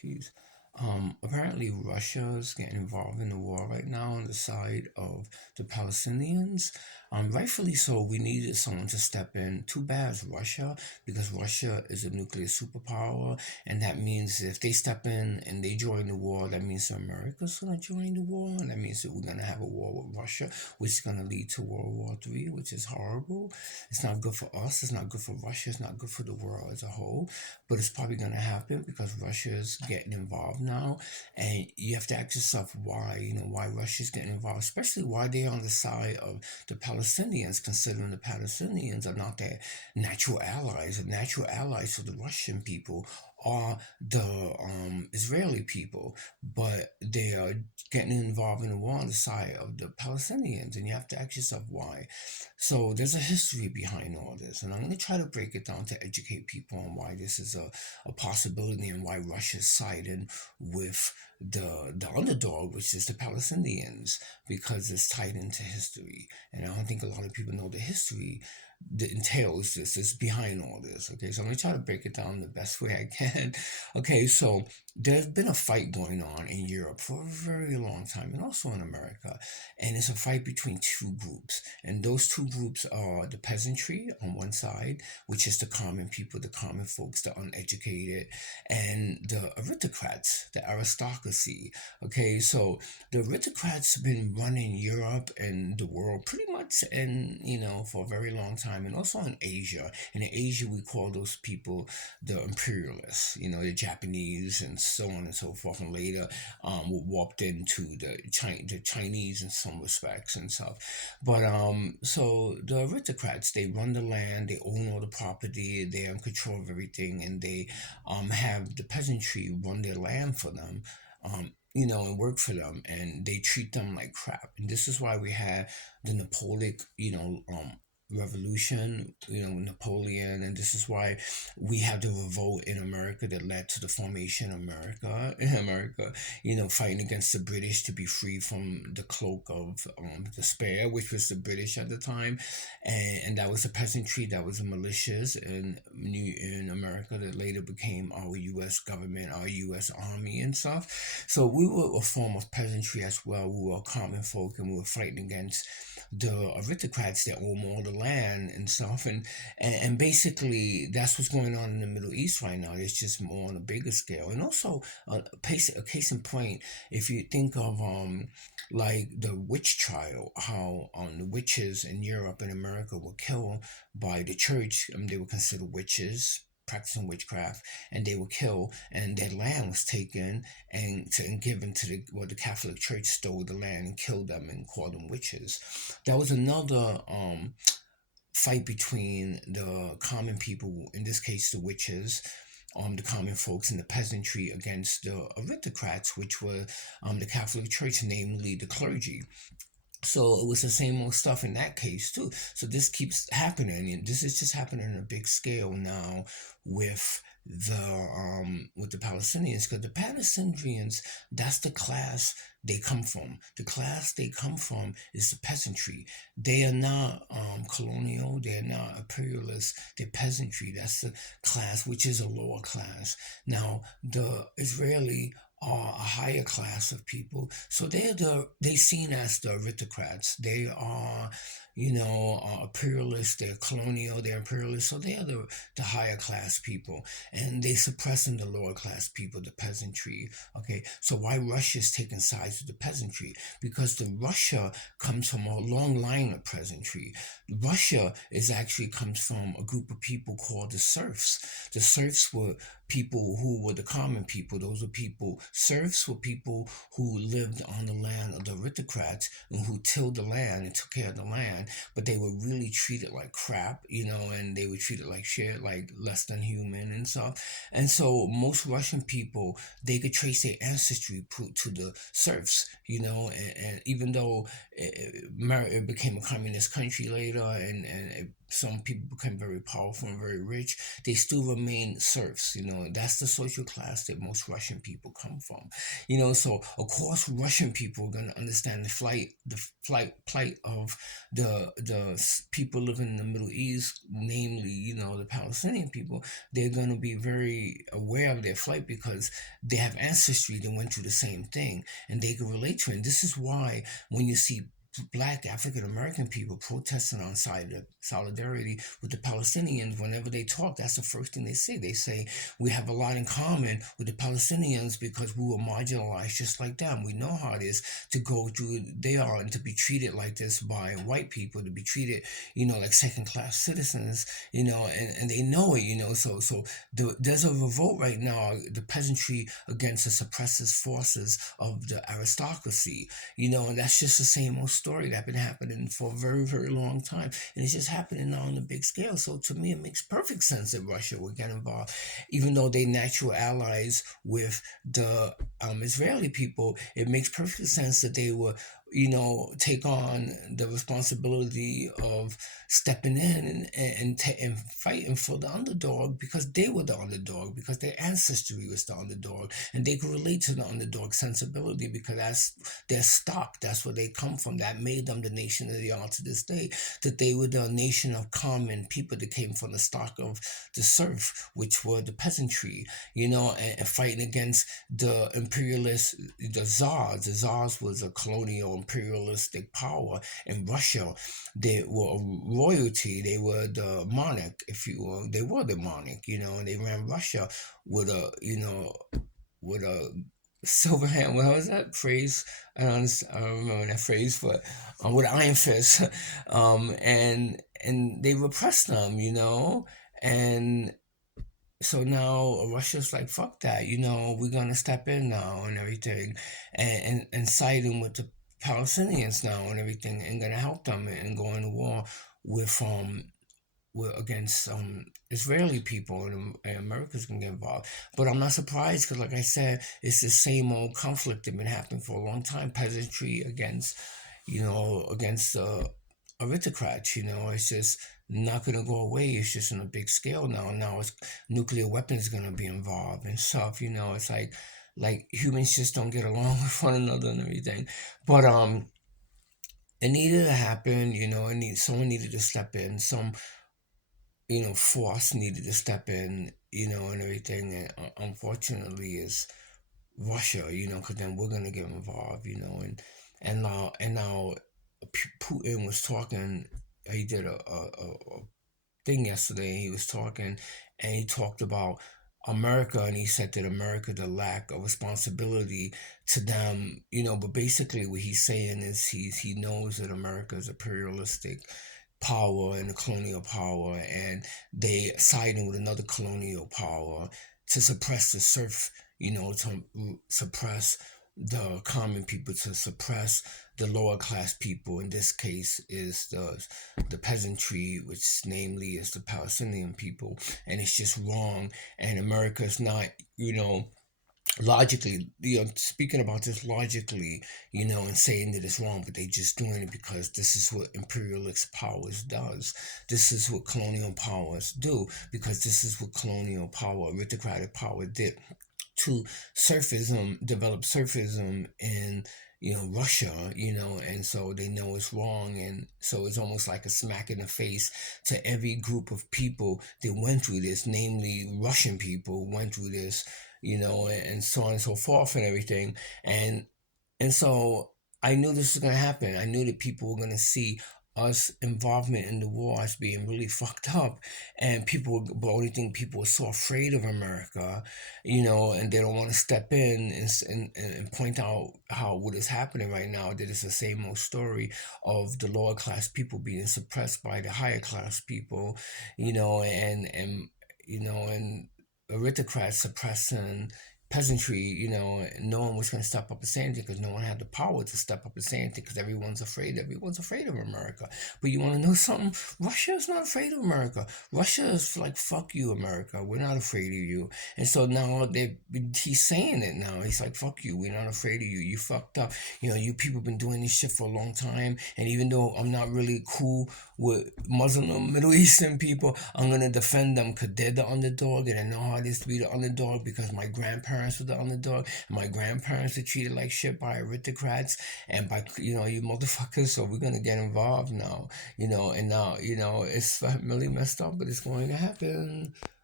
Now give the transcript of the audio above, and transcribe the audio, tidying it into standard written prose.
Peace. Apparently, Russia is getting involved in the war right now on the side of the Palestinians. Rightfully so. We needed someone to step in. Too bad it's Russia, because Russia is a nuclear superpower, and that means if they step in and they join the war, that means America's gonna join the war, and that means that we're gonna have a war with Russia, which is gonna lead to World War III, which is horrible. It's not good for us. It's not good for Russia. It's not good for the world as a whole, but it's probably going to happen because Russia is getting involved now. And you have to ask yourself why, why Russia's getting involved, especially why they're on the side of the Palestinians, considering the Palestinians are not their natural allies. The natural allies of the Russian people are the Israeli people, but they are getting involved in the war on the side of the Palestinians, and you have to ask yourself why. So there's a history behind all this, and I'm going to try to break it down to educate people on why this is a possibility and why Russia's siding with the underdog, which is the Palestinians, because it's tied into history. And I don't think a lot of people know the history that entails this, is behind all this. Okay, so I'm going to try to break it down the best way I can. Okay, so there's been a fight going on in Europe for a very long time, and also in America, and it's a fight between two groups, and those two groups are the peasantry on one side, which is the common people, the common folks, the uneducated, and the aristocrats, the aristocracy. Okay, so the aristocrats have been running Europe and the world pretty much, and for a very long time, and also in Asia. And in Asia, we call those people the imperialists, the Japanese, and so on and so forth. And later, were warped into the Chinese in some respects and stuff. But so the aristocrats, they run the land, they own all the property, they're in control of everything, and they have the peasantry run their land for them. And work for them, and they treat them like crap. And this is why we had the Napoleonic, revolution, Napoleon, and this is why we have the revolt in America that led to the formation of America, fighting against the British to be free from the cloak of despair, which was the British at the time, and that was the peasantry, that was the militias in America that later became our U.S. government, our U.S. Army and stuff. So we were a form of peasantry as well. We were common folk, and we were fighting against the aristocrats that own all the land and stuff, and basically that's what's going on in the Middle East right now. It's just more on a bigger scale, and also a case in point, if you think of like the witch trial, how the witches in Europe and America were killed by the church. They were considered witches practicing witchcraft, and they were killed, and their land was taken and given to the Catholic Church stole the land and killed them and called them witches. That was another fight between the common people, in this case the witches, the common folks and the peasantry, against the aristocrats, which were the Catholic Church, namely the clergy. So it was the same old stuff in that case too. So this keeps happening, and this is just happening on a big scale now with the Palestinians, because the Palestinians, that's the class they come from. The class they come from is the peasantry. They are not colonial. They are not imperialist. They're peasantry. That's the class, which is a lower class. Now the Israeli are a higher class of people. So they seen as the aristocrats. They are, imperialists. They're colonial. They're imperialists. So they are the higher class people, and they suppressing the lower class people, the peasantry. Okay, so why Russia is taking sides with the peasantry? Because the Russia comes from a long line of peasantry. Russia is actually comes from a group of people called the serfs. The serfs were people who were the common people. Those were people, serfs were people who lived on the land of the aristocrats and who tilled the land and took care of the land, but they were really treated like crap, and they were treated like shit, like less than human and stuff. And so most Russian people, they could trace their ancestry to the serfs, and even though it became a communist country later, and some people become very powerful and very rich, they still remain serfs. That's the social class that most Russian people come from. So of course Russian people are going to understand the plight of the people living in the Middle East, namely, the Palestinian people. They're going to be very aware of their plight because they have ancestry that went through the same thing, and they can relate to it. And this is why when you see Black African American people protesting on solidarity with the Palestinians, whenever they talk, that's the first thing they say. They say, we have a lot in common with the Palestinians because we were marginalized just like them. We know how it is to go through they are and to be treated like this by white people, to be treated, like second class citizens, and they know it, there's a revolt right now, the peasantry against the suppressive forces of the aristocracy, and that's just the same old story that's been happening for a very, very long time. And it's just happening now on a big scale. So to me, it makes perfect sense that Russia would get involved, even though they natural allies with the Israeli people. It makes perfect sense that they would, take on the responsibility of stepping in and fighting for the underdog because they were the underdog, because their ancestry was the underdog, and they could relate to the underdog sensibility because that's their stock. That's where they come from. That made them the nation that they are to this day. That they were the nation of common people that came from the stock of the serf, which were the peasantry, and fighting against the imperialists, the czars. The czars was a colonial imperialistic power in Russia. They were a royalty. They were the monarch, if you will. They were the monarch, and they ran Russia with a, with a silver hand. What was that phrase? I don't remember that phrase, but with an iron fist, and they repressed them, and so now Russia's like, fuck that, we're gonna step in now and everything, and siding with the Palestinians now and everything, and gonna help them and go into war with against Israeli people, and America's gonna get involved. But I'm not surprised because, like I said, it's the same old conflict that been happening for a long time. Peasantry against, against aristocrats. It's just not gonna go away. It's just on a big scale now. Now it's nuclear weapons gonna be involved and stuff. It's like humans just don't get along with one another and everything. But it needed to happen. Someone needed to step in. Some force needed to step in, and everything. And unfortunately, is Russia, because then we're gonna get involved, and now Putin was talking. He did a thing yesterday. He was talking, and he talked about America, and he said that America, the lack of responsibility to them, but basically what he's saying is he knows that America is imperialistic power and a colonial power, and they siding with another colonial power to suppress the serf, to suppress the common people, to suppress the lower class people. In this case, is the peasantry, which namely is the Palestinian people, and it's just wrong. And America is not, logically, speaking about this logically, and saying that it's wrong, but they just doing it because this is what imperialist powers does. This is what colonial powers do, because this is what colonial power, aristocratic power did to surfism, develop surfism in Russia, and so they know it's wrong, and so it's almost like a smack in the face to every group of people that went through this, namely Russian people went through this, and so on and so forth and everything, and so I knew this was gonna happen. I knew that people were gonna see us involvement in the war as being really fucked up, and the only thing people were so afraid of America, and they don't want to step in and point out how what is happening right now. That it's the same old story of the lower class people being suppressed by the higher class people, and aristocrats suppressing peasantry, no one was going to step up and say anything because no one had the power to step up and say anything because everyone's afraid. Everyone's afraid of America. But you want to know something? Russia is not afraid of America. Russia is like, fuck you, America. We're not afraid of you. And so now he's saying it now. He's like, fuck you. We're not afraid of you. You fucked up. You people been doing this shit for a long time. And even though I'm not really cool with Muslim, Middle Eastern people, I'm going to defend them because they're the underdog and I know how it is to be the underdog because my grandparents were the underdog. And my grandparents were treated like shit by aristocrats and by, you motherfuckers. So we're going to get involved now, and now, it's really messed up, but it's going to happen.